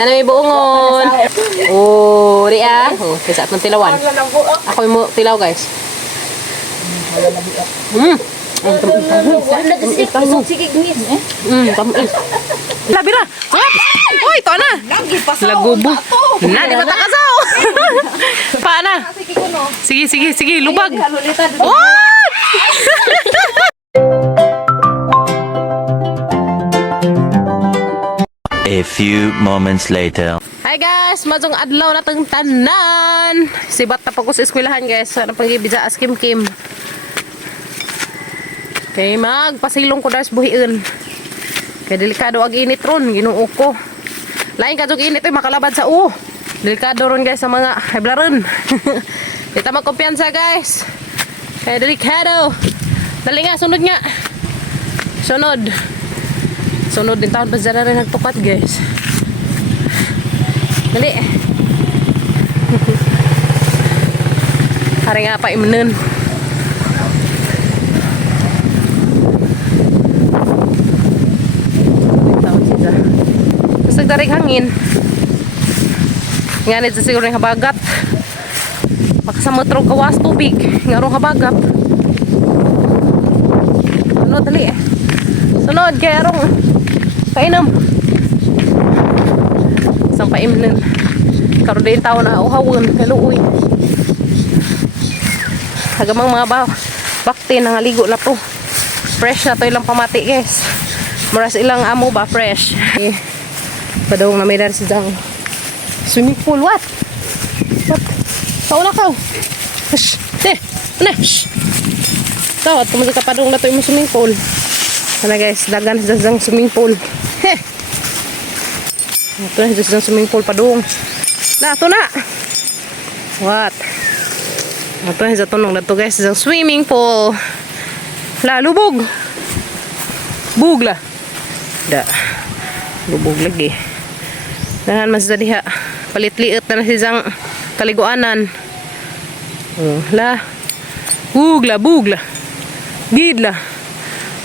Sana may buongon. Oh, di ah. Oh, kisa atong tilawan. Ako mo tilaw, guys. Tamis. Labira. Oy, to na. Lagubo. Na di mata kasaw. Paana? Sige, lubag. What? A few moments later. Hi guys, mazong adlaw na tong tanan. Sibat na pa ko sa eskwelahan guys. Ano pang gibidya as Kim. Kay magpasilong ko dahil buhiin. Kaya delikado ag init ron, ginuo ko. Lain ka jog init makalabad sa delikado ron guys sa mga heblaron. Kita magkumpiyansa guys. Kaya delikado. Dali nga, sunod nga. Sunod din taon pa dyan na rin nagtukat guys. Dali. Hari nga pa imunin. Taon siya. Gusto darig hangin. Nga nito siguro yung habagat. Pakasamot ro kawas tubig. Nga ro habagat. Sunod dali eh. Sunod kaya rong painom. Isang paimnin. Karoon din tao na uhawon. Kaluoy. Hagamang mga bakti nangaligo na to. Fresh na to ilang pamati guys. Maras ilang amo ba fresh. Padong na may dar si Zang. Swimming pool what? Tao na ka. Shh. Ano? Shh. Tawad kumaga ka padong na to yung swimming pool. Sana guys, dagan sa swimming pool. Ito na sa swimming pool pa doon. Ito na. What? Ito na sa tunong na to guys, sa swimming pool. Lubog. Bugla. Da. Lubog lagi. Dahan mas dadiha. Palit-liit na siyang kaliguanan. Bugla. Gidla.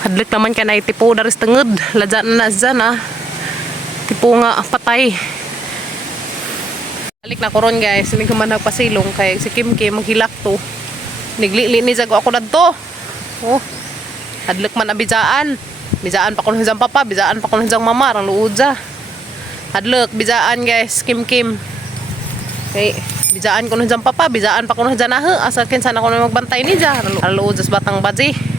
Hadlik naman ka na itipo daris tenged. Ladyan na dyan tipo nga patay. Balik na ko ron guys. Hindi ko man nagpasilong. Kaya si Kim maghilak to. Niglili ni Zago ako na to. Hadlik man abijaan. Bijaan pa ko ng hizang papa. Bijaan pa ko ng hizang mama. Ang luod za. Hadlik. Bijaan guys. Kim. Okay. Bijaan ko ng hizang papa. Bijaan pa ko ng hizang nahe. Asakin sana ko na magbantay ni za. Ang luod za batang badzi.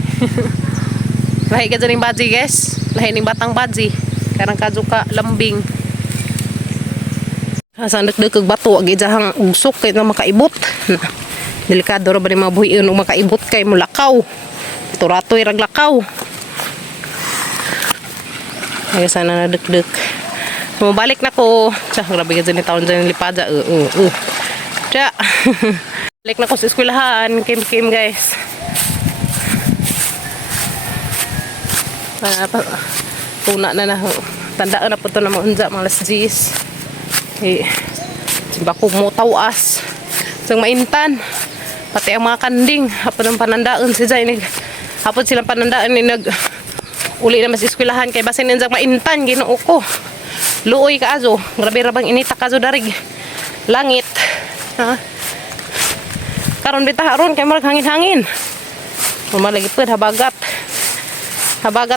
Lahi ka dyan yung badzi guys. Lahi ng batang badzi. Karang kajuka lambing. Asan dagdag bato. Agi jahang usok kay na makaibot. Delikado ra ba ni mga buhiyon o makaibot kay mulakaw. Turatoy raglakaw. Ay sana nadagdag. Mabalik na ko. Grabe ka dyan yung taon dyan yung lipada. Tsa. Balik na ko sa eskwelahan. Kim guys. Tuna na tandaan na po ito na maunja mga alas 10 bako mo tawas isang maintan pati ang mga kanding hapon ang panandaan hapon silang panandaan uli na mas eskwelahan kay basin ninsang maintan ginoo ko luoy ka azo grabe rabang inita ka azo darig langit karon bitaha ron kay marag hangin malagi pud habagat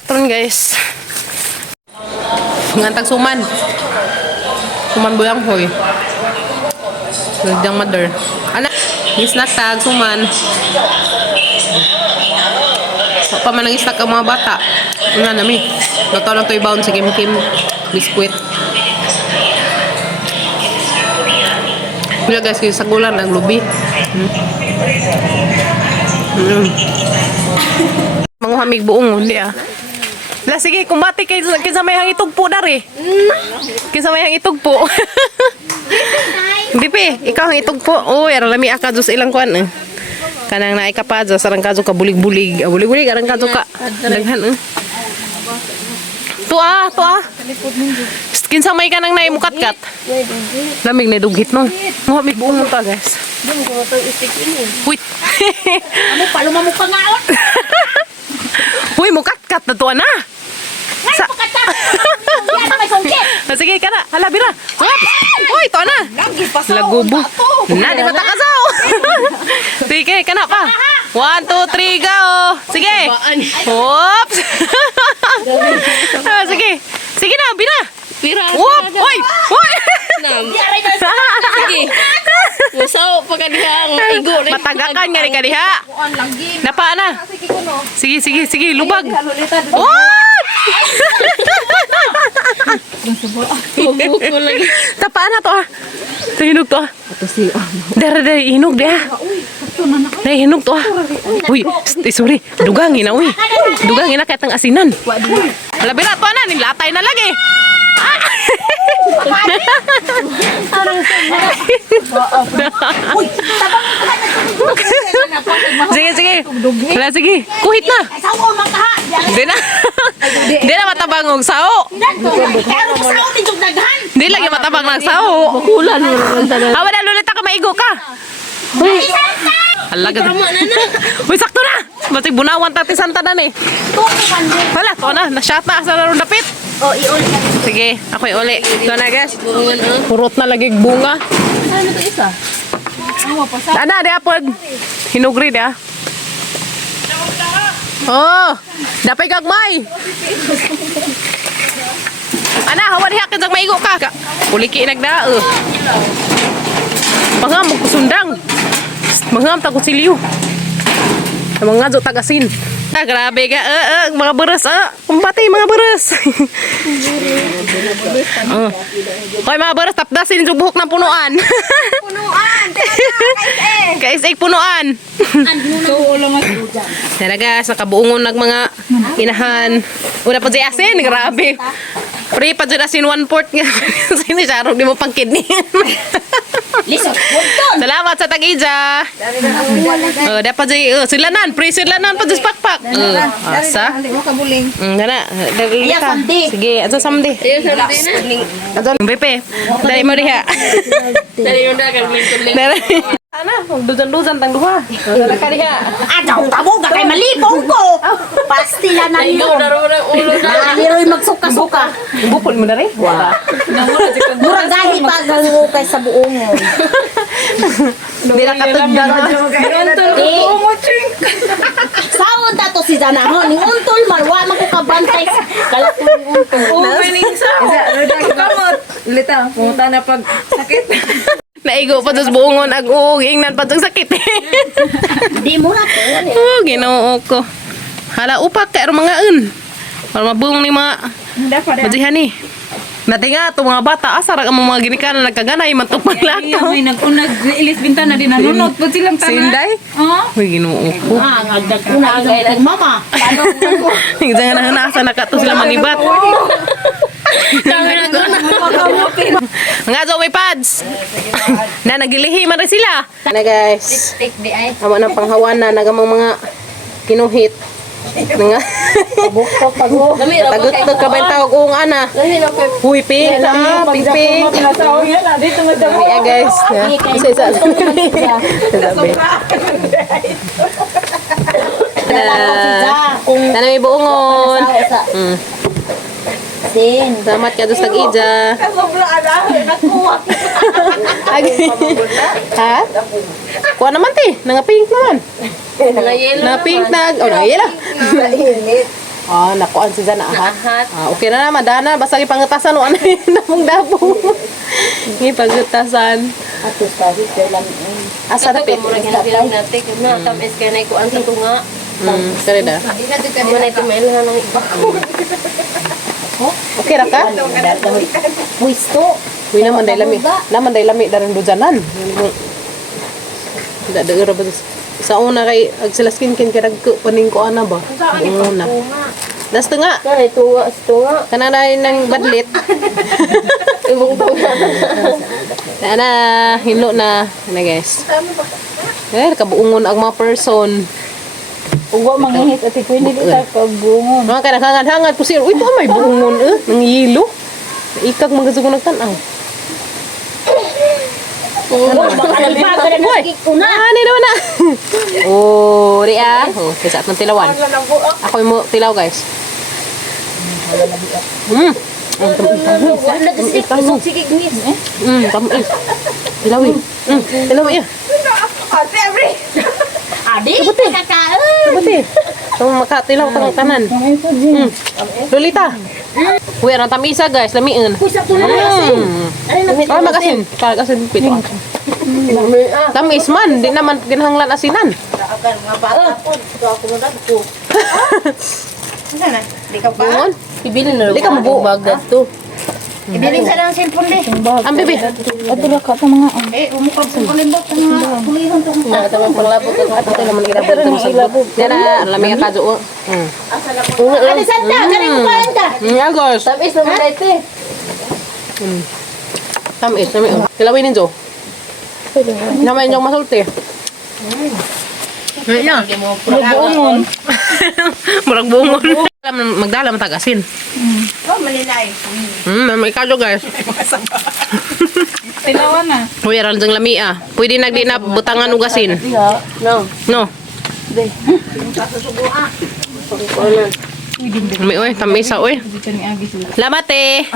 ron guys. Ngantag suman buyang hoy. Sudang mother. Anak, isnak tag suman. Pa man ang isnak ang mga bata. Una nami. Luto lang to ibaon sa Kim biskwit. Kuya guys, sa gulan ang lubi. Mga hamig buong hindi sige, kumbati kay kinsa may hang itugpo dari. Kinsa may hang itugpo. Hindi ikaw ang itugpo. Ara lami aka sa ilang kuan kanang naay ka pa sarang kaso ka bulig-bulig. Bulig-bulig arang kaso ka. Daghan Tuwa. Kinsa may kanang naay mukat-kat. Lamig na dughit nun. Mga hamig buong ta guys. Dum ko to istik ini. Wait. Amo paluma mo pangaon. Uy, mukat-kat na to na. Sa... Sige ka na. Hala, bira. Uy, ito na. Lagubo. Na, di mata kasaw. Sige, ka na pa. 1, 2, 3, go. Sige. Oops. Sige. Sige na, bira. Whoop! Uy! Uy! Sige. Masaw pa ka diha ang igo rin. Matagakan nga ni kadiha. Napa na. Sige, sige, sige. Lubag. What? Buko lagi. Tapaan na to ah. Ito hinog to ah. Dara, dara. Hinog dia. Nay, hinog to ah. Uy, sorry. Dugangin na, uy. Dugangin na kahit ang asinan. Labi na to na. Nilatay na lagi. Sige, sige. Wala, sige. Kuhit na. Di na. Di na matabang ng sao. Di lagi matabang ng sao. Kulan mo naman sa Hawa na, lulita ka, maigo ka. Alaga. Uy, sakto na. Batik bunawan tati santa na eh. Wala, to na. Na-shot na sa larong dapit. Oh, iol. Sige, ako'y uli. Ito na guys. Bungan ah. Purot na lagi bunga. Ano to isa? Ana, di apod. Hinugri di ah. Oh, dapay gagmay. Ana, hawa diha kang maigo ka. Uliki nagda. Mangam mo kusundang. Mangam ta kusilyo. Mga jo tagasin. Ah, grabe ka. Mga beres kumpati mga beres. Hoy mga beres tapdasin yung buhok ng punuan. Punuan. Kaisig punuan. Tara guys, nakabuungon nag mga inahan. Una pa siya asin, grabe. Free pa dyan asin 1/4 nga. Sinisarog di mo pang kidney. Salamat sa tag-ija. Dapat dyan, silanan. Free silanan pa dyan pakpak. Asa? Hindi mo kabuling. Dala, dali ka. Sige, ato samdi. Ayun sa natin na. Ato, bepe. Dali mo diha. Dali yung dagan tuling. Dali. Ana, dujan-dujan tang duha. Dala ka diha. Adaw tabo ka kay malipong ko. Pastila na Ay, yun. darurang ulo na. Aliroy magsuka-suka. Bupol mo na rin. Wala. Mura gahi pa gango kay sa buong mo. Hindi na katagdan na. Sawon ta to si Zanahon. Ning untol man wa man ko kabantay. Kala ko ning untol. Kamot. Lita, pumunta na pag sakit. Naigo pa dos buongon ag ingnan pa tong sakit. Di mo na to. Oh, Ginoo ko. Hala upak kay mga para mabung ni mga bajihan ni. Natinga to mga bata asar ang mga ginikanan nagkaganay man tong paglato. May nag-ilis bintan na din nanunod po silang tanan. Sinday? Oh. Uy, Ginoo ko. Ah, ngagdag ko na ang mama. Jangan na nasa nakato sila manibat. Nga may pads. Na nagilihi man rin sila. Na guys. Take the eye. Amo ng panghawan na nagamang mga kinuhit. Nga. Tagot ka ba yung tawag uong ana? Huy, pink na, pink, pink. Ay, guys. Isa-isa. Sana may buongon. Sin. Salamat ka dos tag-ija. Ha? Kuha naman ti. Nanga-pink naman. Na-pink na. Oh, nangayela. Ah, nakuan si Zana. Okay na naman. Dana. Basta ipangutasan o ano yun. Namong dabong. Ipangutasan. Asa na pit? Murag hinabilang natin. Na, tamis kaya na ikuan sa tunga. Sorry na. Mga na ito mailhan ng iba. Okay ra ka? Wisto. Uy naman day lami. Naman day lami daring dujanan. Dada ba sa una kay ag sila skin kay dagko paning ko ana ba? Una. Das tunga. Ay, tunga. Tunga. Kana na nang badlit. Ibong tunga. Na hilo na guys. Kabuungon ang mga person. Uwa manghihit at ikoy hindi ta kagbungon. Mga kanakangad-hangad po siya. Uy, ito may buungon nang yelo. Ikag magasugon nagtanaw. Boy, ani naman na. Oh, di ah. Oh, kisa atong tilawan. Ako mo tilaw guys. Wala na sige, sige gnis. Tamis. Ilawi. Ilawi ya. Adi, kakaon. Kabuti. Kung makatilaw kang tanan. Lolita. Uy, ang tamisa guys, lamiin. Kusa ko na asin. Oh, magasin. Kagasin pito. Tamis man, di naman ginahanglan asinan. Bungon. Ibili na Di ka mabuo. bagad to. Ibiling sa lang simpon de. Ang bibi. Ato ra ka mga Umukap sa kulimbot ng mga kulihon to. Natamang panglabot ko. Ito naman ilabot. Yan na, lamig ang kaso. Ate Santa, galing mo kain ka. Yeah, guys. Tamis naman na ito eh. Tamis, tamis. Kilawin ninyo. Naman yung masulti. Yan. buongon. Murag bungon. Magdala matagasin. Oh, malinay. May kaso guys. Tilawan na. Uy, aral dyan lamia. Pwede nagdi na butangan ugasin. No. No? May uy, tamisa uy. Salamat eh.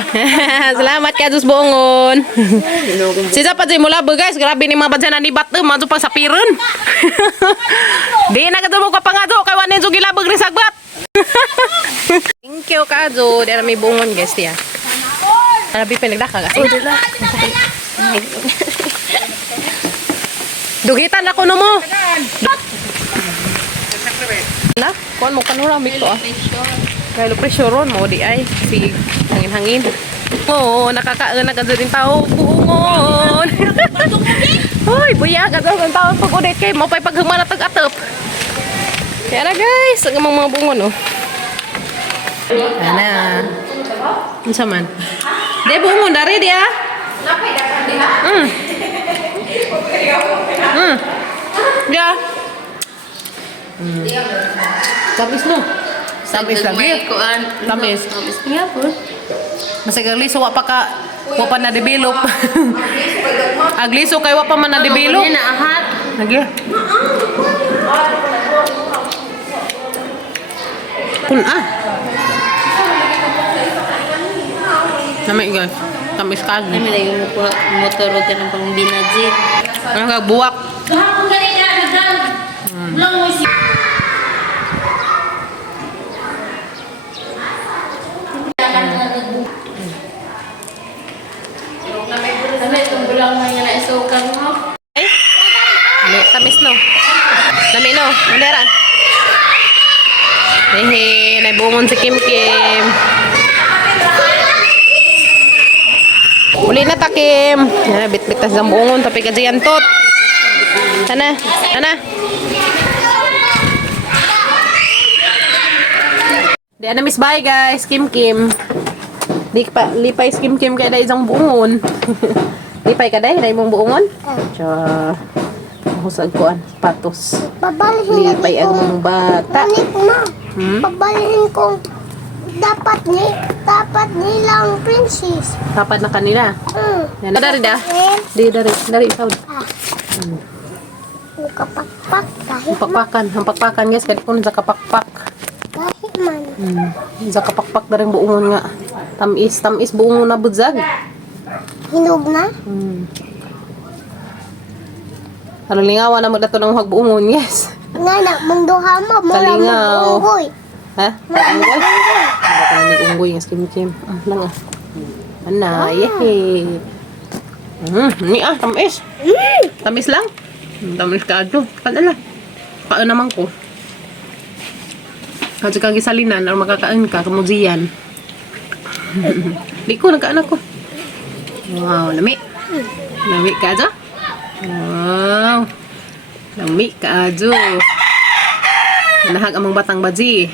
Salamat ka Diyos buongon. Sisa pa dyan mula ba guys. Grabe ni mga badyan na nibat. Madyo pang sapiron. Di na ka dumog ka pa nga do. Kaya wanin dyan gilabag rin sagbat. Thank you ka do. Di na may buongon guys tiya. Arabi pinagdaka kasi. Dugitan ako no mo. Na, kuan mo panoramic to ah. Kaya lo pressure ron mo di ay sige hangin-hangin. Oo, nakakaana ka din tao buongon. Hoy, buya ka daw ang tao pag ulit kay mo pay paghumana tag-atop. Kaya na guys, ang mga buongon oh. Ana. Unsa man? De buongon dari dia. Ya. Tamis no. Tamis lagi. Tamis. Tamis niya po. Masagali so wa pa na develop. Agliso kay wa pa man na develop. Ano na ahat? Lagi. Kun ah. Namay guys. Tamis ka. Ano na yung motor ka ng pangbinaji. Ang buwak. Kahapon galing na nagdang. Lang mo si Ano itong bulang mo yung naisukan mo? Ay. Tamis no. Lami no. Mandera. Hehe, naibungon si Kim Kim. Uli na ta Kim. Bit-bit ta sa bungon tapi kajian tot. Sana, sana. Di ana miss bye guys, Kim Kim. Di pa lipay Kim Kim kay dai isang bungon. Lipay ka dai imong buongon? Cha. Husag ko an patos. Babalihin Lipay ang mga bata. Panik na. Babalihin ko. Dapat nilang princess. Tapat na kanila. Yan. Dari da. Di dari ikaw. Kapakpak Hampakpakan guys, kadi kun sa kapakpak. kahit man. Sa kapakpak daring buongon nga. Tamis buongon na budzag. Hinog na. Halingawan na magdato ng hagbuongon, yes. Nga na, mungduha mo. Mula Salingaw. munggoy. Ha? Unggoy? Baka namin unggoy ng Kim Kim. Lang ah. Anay, yehey. Ni tamis. Tamis lang. Tamis ka adto. Kanala. Kaan naman ko. Kasi kang gisalinan, ang makakain ka, kamuziyan. Di ko, nagkaan ako. Wow, lami. Lami ka adto? Wow. Lami ka adto. Nahag amang batang baji.